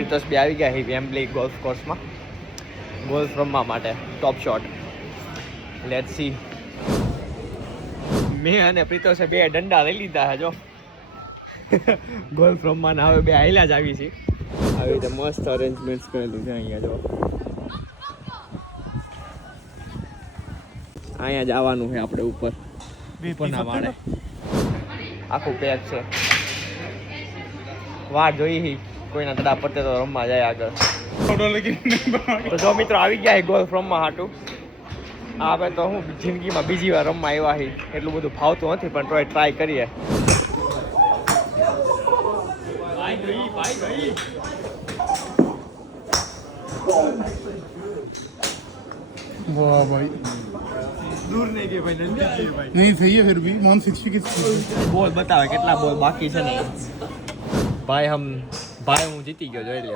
પ્રિતોષ બી આવી ગયા છે વેમ્બલી ગોલ્ફ કોર્સમાં ગોલ્ફ રમવા માટે ટોપ શોટ. Let's see. મેં અને પ્રિતોષે બે દંડા લઈ લીધા છે જો ગોલ્ફ રમવાના. હવે બે આયલા જ આવી છે. આવી રીતે મસ્ત અરેન્જમેન્ટ કરેલું છે અહીંયા જો. અહીંયા જ આવવાનું છે આપણે ઉપર ઉપરના માળે. આખું પેક છે. વાટ જોઈ કોઈના તડા પડતે તો રમવા જાય આગળ. તો જો મિત્રો આવી ગયા છે ગોલ્ફ રમવા હાટું. આપણે તો હું જિંદગીમાં બીજી વાર રમવા આવ્યા છે. એટલું બધું ફાવતું નથી પણ તોય ટ્રાય કરીએ. वाह भाई દૂર નહીં ગઈ ભાઈ, નજીક ગઈ ભાઈ. नहीं सही है फिर भी 160 की બોલ બતાવે કેટલા બોલ બાકી છે ને ભાઈ. હું જીતી ગયો જોઈ લે.